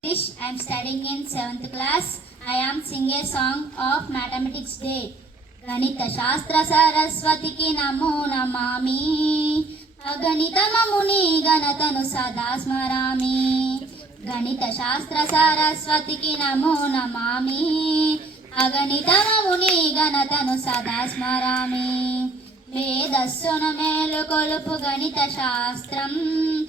I am studying in 7th class. I am singing a song of Mathematics Day. Ganita Shastra Saraswati ki namo namami. Aganita mamuni ganatanu sada smarami. Ganita Shastra Saraswati ki namo namami. Aganita mamuni ganatanu sada smarami. Vedasuna melu kolupu ganita shastram.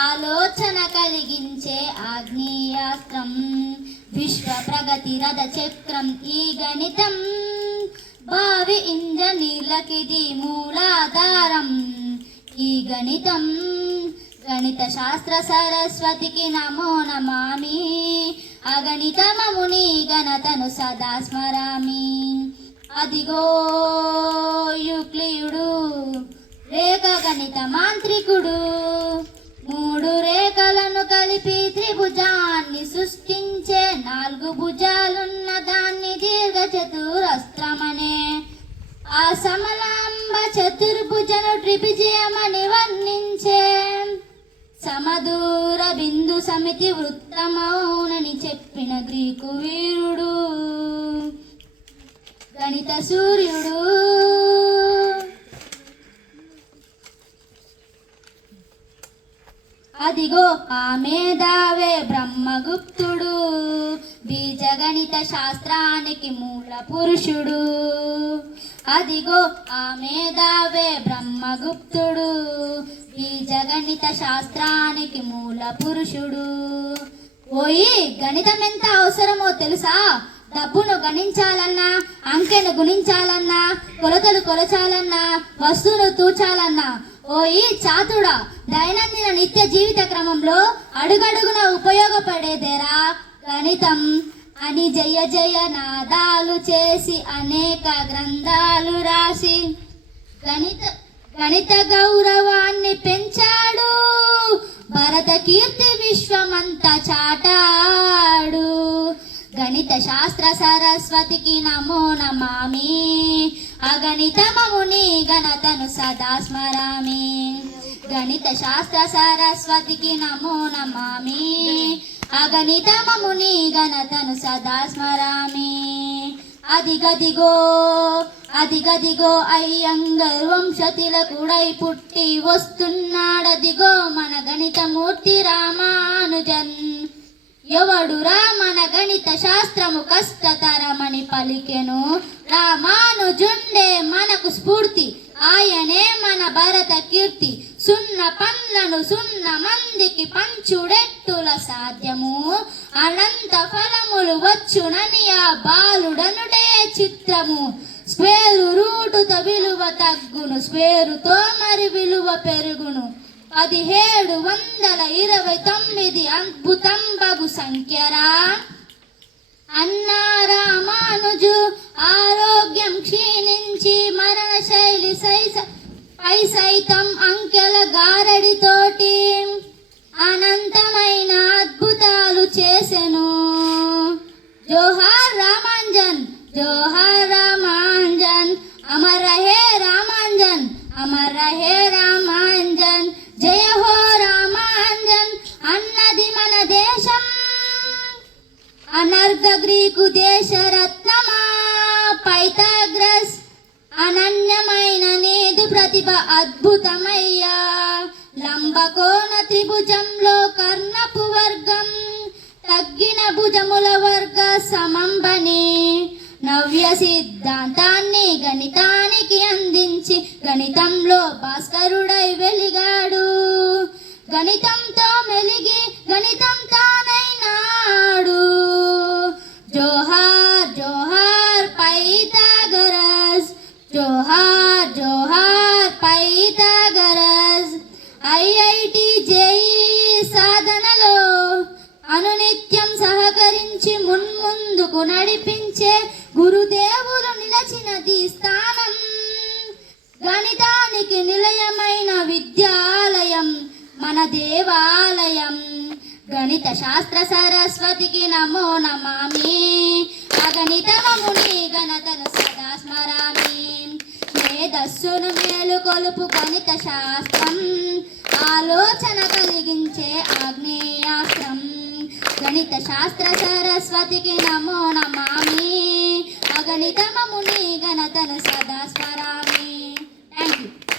ఆలోచన కలిగించే ఆగ్నేయాస్త్రం విశ్వ ప్రగతి రథ చక్రం ఈ గణితం భావి ఇంజనీర్లకిది మూలాధారం ఈ గణితం గణిత శాస్త్ర సరస్వతికి నమో నమామి అగణితమముని గణతను సదా స్మరామి అదిగో యూక్లియుడు రేఖ గణిత మాంత్రికుడు మూడు రేఖలను కలిపి త్రిభుజాన్ని సృష్టించే నాలుగు భుజాలున్న దాన్ని దీర్ఘ చతురస్రమనే ఆ సమలాంబ చతుర్భుజను ట్రిపిజయమని వర్ణించే సమదూర బిందు సమితి వృత్తమౌనని చెప్పిన గ్రీకు వీరుడు గణిత సూర్యుడు అదిగో ఆ మేధావే బ్రహ్మగుప్తుడు బీజగణిత శాస్త్రానికి మూల పురుషుడు అదిగో ఆ మేధావే బ్రహ్మగుప్తుడు బీజగణిత శాస్త్రానికి మూల పురుషుడు ఓయి గణితం ఎంత అవసరమో తెలుసా డబ్బును గణించాలన్నా అంకెను గుణించాలన్నా కొలతలు కొలచాలన్నా వస్తువును తూచాలన్నా ఓయి చాతుడా దైనందిన నిత్య జీవిత క్రమంలో అడుగడుగున ఉపయోగపడేదేరా గణితం అని జయ జయ నాదాలు చేసి అనేక గ్రంథాలు రాసి గణిత గౌరవాన్ని పెంచాడు భరత కీర్తి విశ్వమంతా చాటాడు గణిత శాస్త్ర సరస్వతికి నమో నమామి అగణితమముని గణతను సదా స్మరామి గణిత శాస్త్ర సరస్వతికి నమో నమామి అగణితమముని గణతను సదా స్మరామి అదిగదిగో అదిగదిగో అయ్యంగర్ వంశతిలకుడై పుట్టి వస్తున్నాడదిగో మన గణితమూర్తి రామానుజన్ ఎవడురా మన గణిత శాస్త్రము కష్టతరమని పలికెను రామానుజుండే మనకు స్ఫూర్తి ఆయనే మన భరత కీర్తి సున్న పనులను సున్న మందికి పంచుడెట్టుల సాధ్యము అనంత ఫలములు వచ్చునని ఆ బాలుడనుడే చిత్రము స్క్వేరు రూటుతో విలువ తగ్గును స్క్వేరుతో మరి విలువ పెరుగును 1729 అద్భుతం బగు సంఖ్యరా అన్నా రామానుజు ఆరోగ్యం క్షీణించి మరణ శైలి పై సైతం అంకెల గారడితోటి అనంతమైన అద్భుతాలు చేసెను జోహార్ రామాంజన్ జోహార్ రామాంజన్ అమర్ రహే రామాంజన్ అమర్ రహే రామాంజన్ జయ హో రామాంజన్ అన్నది మన దేశం అనర్ఘ గ్రీకు దేశరత్నమా పైథాగ్రస్ అనన్యమైన నేదు ప్రతిభ అద్భుతమయ్యా లంబకోణ త్రిభుజంలో కర్ణపు వర్గం తగ్గిన భుజముల వర్గ సమంబని నవ్య సిద్ధాంతాన్ని గణితానికి అందించి గణితంలో భాస్కరుడై వెలిగాడు గణితంతో మెలిగి గణితం తానైనాడు జోహార్ జోహార్ పైథాగరస్ జోహార్ జోహార్ పైథాగరస్ ఐఐటి జేఈ సాధనలో అనునిత్యం సహకరించి మున్ముందుకు నడిపించే గురుదేవులు నిలచినది స్థానం గణితానికి నిలయమైన విద్యాలయం మన దేవాలయం గణిత శాస్త్ర సరస్వతికి నమో నమామి అగణితమముని గణతను సదా స్మరామి మేధస్సును మేలు కొలుపు గణిత శాస్త్రం ఆలోచన కలిగించే ఆగ్నేయాస్త్రం గణిత శాస్త్ర సరస్వతికి నమో నమామి అగణితమముని ఘనతను సదా స్మరామి